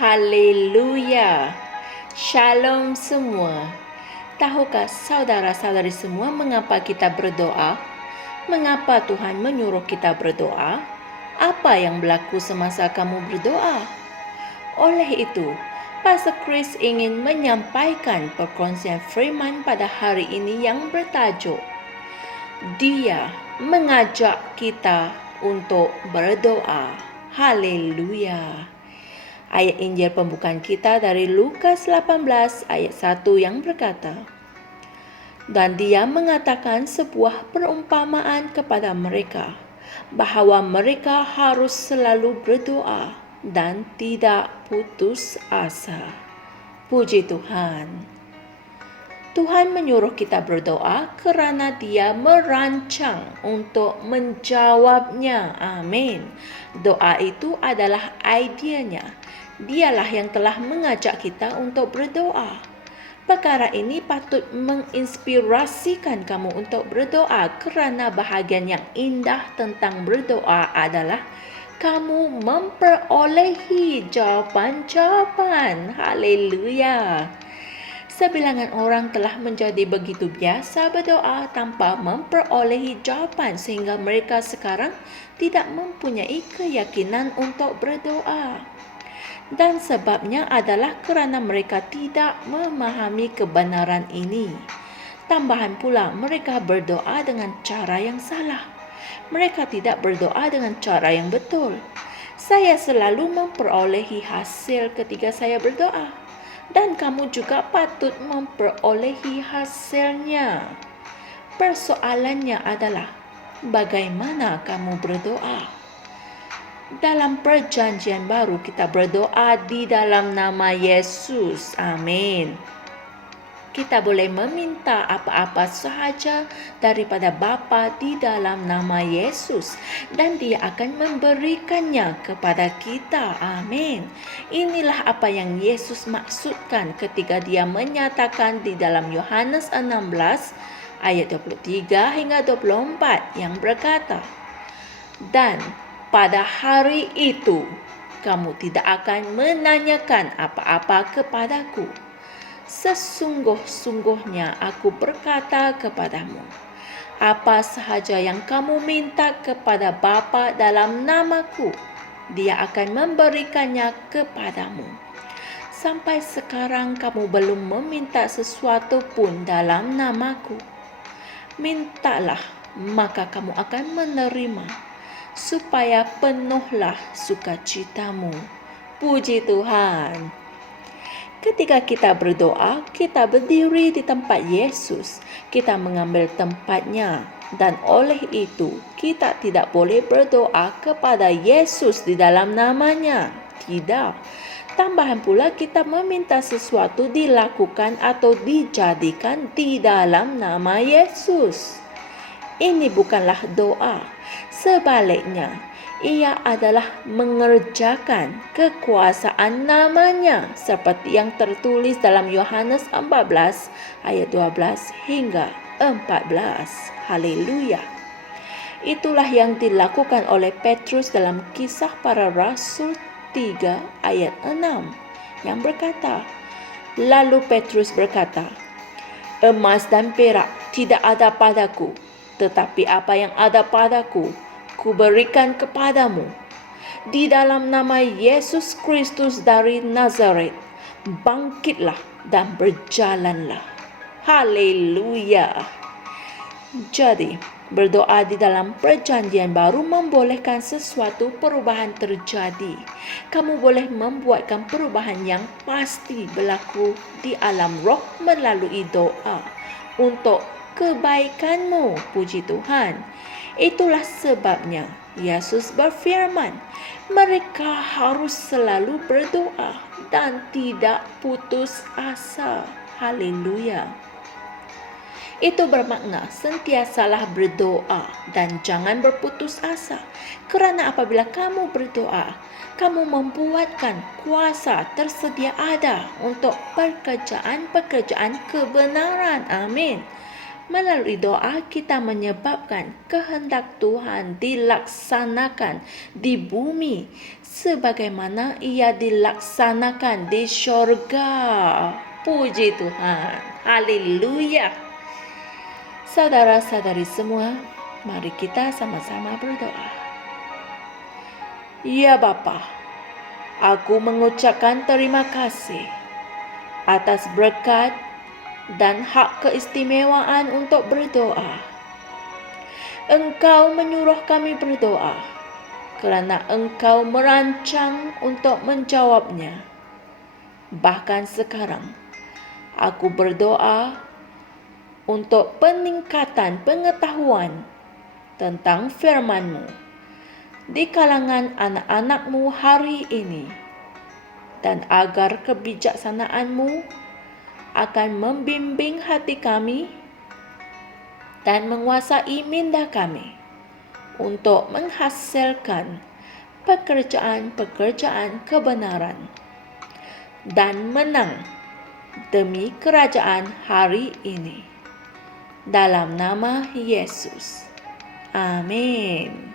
Haleluya. Shalom semua. Tahukah saudara-saudari semua mengapa kita berdoa? Mengapa Tuhan menyuruh kita berdoa? Apa yang berlaku semasa kamu berdoa? Oleh itu, Pastor Chris ingin menyampaikan perkongsian firman pada hari ini yang bertajuk Dia mengajak kita untuk berdoa. Haleluya. Ayat Injil pembukaan kita dari Lukas 18 ayat 1 yang berkata, dan dia mengatakan sebuah perumpamaan kepada mereka, bahawa mereka harus selalu berdoa dan tidak putus asa. Puji Tuhan. Tuhan menyuruh kita berdoa kerana Dia merancang untuk menjawabnya. Amin. Doa itu adalah idenya. Dialah yang telah mengajak kita untuk berdoa. Perkara ini patut menginspirasikan kamu untuk berdoa kerana bahagian yang indah tentang berdoa adalah kamu memperolehi jawapan-jawapan. Haleluya. Sebilangan orang telah menjadi begitu biasa berdoa tanpa memperolehi jawapan sehingga mereka sekarang tidak mempunyai keyakinan untuk berdoa. Dan sebabnya adalah kerana mereka tidak memahami kebenaran ini. Tambahan pula, mereka berdoa dengan cara yang salah. Mereka tidak berdoa dengan cara yang betul. Saya selalu memperolehi hasil ketika saya berdoa. Dan kamu juga patut memperolehi hasilnya. Persoalannya adalah, bagaimana kamu berdoa? Dalam perjanjian baru kita berdoa di dalam nama Yesus. Amin. Kita boleh meminta apa-apa sahaja daripada Bapa di dalam nama Yesus dan Dia akan memberikannya kepada kita. Amin. Inilah apa yang Yesus maksudkan ketika Dia menyatakan di dalam Yohanes 16 ayat 23 hingga 24 yang berkata, dan pada hari itu, kamu tidak akan menanyakan apa-apa kepadaku. Sesungguh-sungguhnya aku berkata kepadamu, apa sahaja yang kamu minta kepada Bapa dalam namaku, Dia akan memberikannya kepadamu. Sampai sekarang kamu belum meminta sesuatu pun dalam namaku. Mintalah, maka kamu akan menerima, supaya penuhlah sukacitamu. Puji Tuhan. Ketika kita berdoa, kita berdiri di tempat Yesus. Kita mengambil tempatnya. Dan oleh itu, kita tidak boleh berdoa kepada Yesus di dalam namanya. Tidak. Tambahan pula kita meminta sesuatu dilakukan atau dijadikan di dalam nama Yesus. Ini bukanlah doa. Sebaliknya, ia adalah mengerjakan kekuasaan namanya seperti yang tertulis dalam Yohanes 14 ayat 12 hingga 14. Haleluya. Itulah yang dilakukan oleh Petrus dalam Kisah Para Rasul 3 ayat 6 yang berkata, lalu Petrus berkata, emas dan perak tidak ada padaku, tetapi apa yang ada padaku, kuberikan kepadamu. Di dalam nama Yesus Kristus dari Nazaret, bangkitlah dan berjalanlah. Haleluya. Jadi, berdoa di dalam perjanjian baru membolehkan sesuatu perubahan terjadi. Kamu boleh membuatkan perubahan yang pasti berlaku di alam roh melalui doa untuk kebaikanmu. Puji Tuhan. Itulah sebabnya Yesus berfirman, mereka harus selalu berdoa dan tidak putus asa. Haleluya. Itu bermakna sentiasalah berdoa dan jangan berputus asa. Kerana apabila kamu berdoa, kamu membuatkan kuasa tersedia ada untuk pekerjaan-pekerjaan kebenaran. Amin. Melalui doa kita menyebabkan kehendak Tuhan dilaksanakan di bumi sebagaimana ia dilaksanakan di syurga. Puji Tuhan. Haleluya. Saudara-saudari semua, mari kita sama-sama berdoa. Ya Bapa, aku mengucapkan terima kasih atas berkat dan hak keistimewaan untuk berdoa. Engkau menyuruh kami berdoa kerana Engkau merancang untuk menjawabnya. Bahkan sekarang, aku berdoa untuk peningkatan pengetahuan tentang firman-Mu di kalangan anak-anak-Mu hari ini, dan agar kebijaksanaan-Mu akan membimbing hati kami dan menguasai minda kami untuk menghasilkan pekerjaan-pekerjaan kebenaran dan menang demi kerajaan hari ini. Dalam nama Yesus. Amin.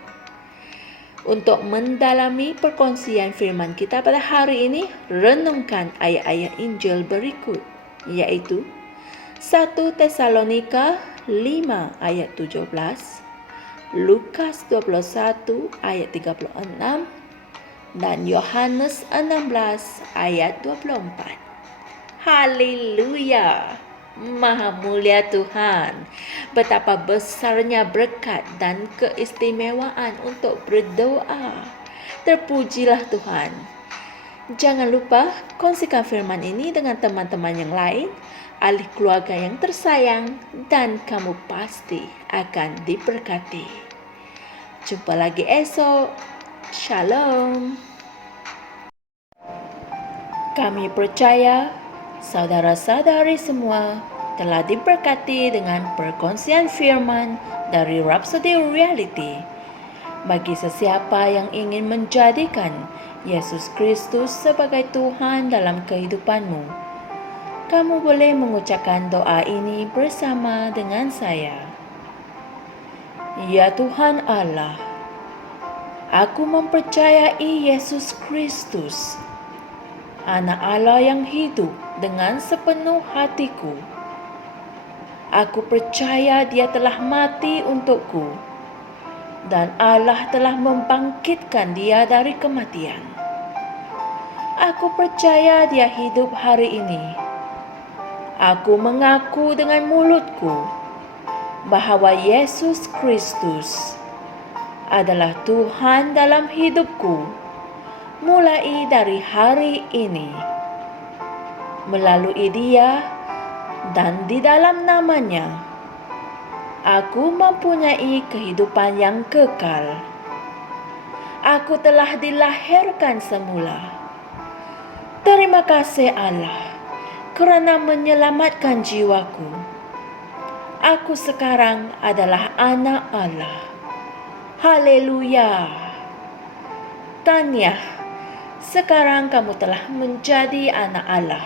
Untuk mendalami perkongsian firman kita pada hari ini, renungkan ayat-ayat Injil berikut, yaitu 1 Tesalonika 5 ayat 17, Lukas 21 ayat 36, dan Yohanes 16 ayat 24. Haleluya! Maha mulia Tuhan. Betapa besarnya berkat dan keistimewaan untuk berdoa. Terpujilah Tuhan. Jangan lupa kongsikan firman ini dengan teman-teman yang lain, ahli keluarga yang tersayang, dan kamu pasti akan diberkati. Jumpa lagi esok. Shalom. Kami percaya saudara-saudari semua telah diberkati dengan perkongsian firman dari Rhapsody Reality. Bagi sesiapa yang ingin menjadikan Yesus Kristus sebagai Tuhan dalam kehidupanmu, kamu boleh mengucapkan doa ini bersama dengan saya. Ya Tuhan Allah, aku mempercayai Yesus Kristus, Anak Allah yang hidup dengan sepenuh hatiku. Aku percaya Dia telah mati untukku dan Allah telah membangkitkan Dia dari kematian. Aku percaya Dia hidup hari ini. Aku mengaku dengan mulutku bahawa Yesus Kristus adalah Tuhan dalam hidupku mulai dari hari ini. Melalui Dia dan di dalam nama-Nya, aku mempunyai kehidupan yang kekal. Aku telah dilahirkan semula. Terima kasih Allah kerana menyelamatkan jiwaku. Aku sekarang adalah anak Allah. Haleluya. Tahniah, sekarang kamu telah menjadi anak Allah.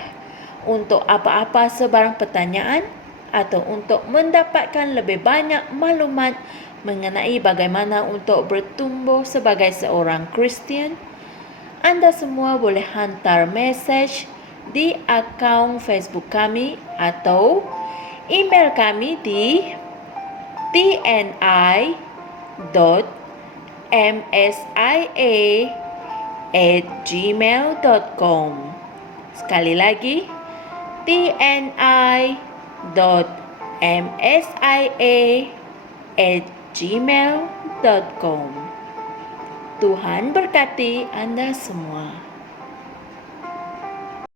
Untuk apa-apa sebarang pertanyaan atau untuk mendapatkan lebih banyak maklumat mengenai bagaimana untuk bertumbuh sebagai seorang Kristian, anda semua boleh hantar mesej di akaun Facebook kami atau email kami di tni.msia@gmail.com. Sekali lagi, tni.msia@gmail.com. Tuhan berkati Anda semua.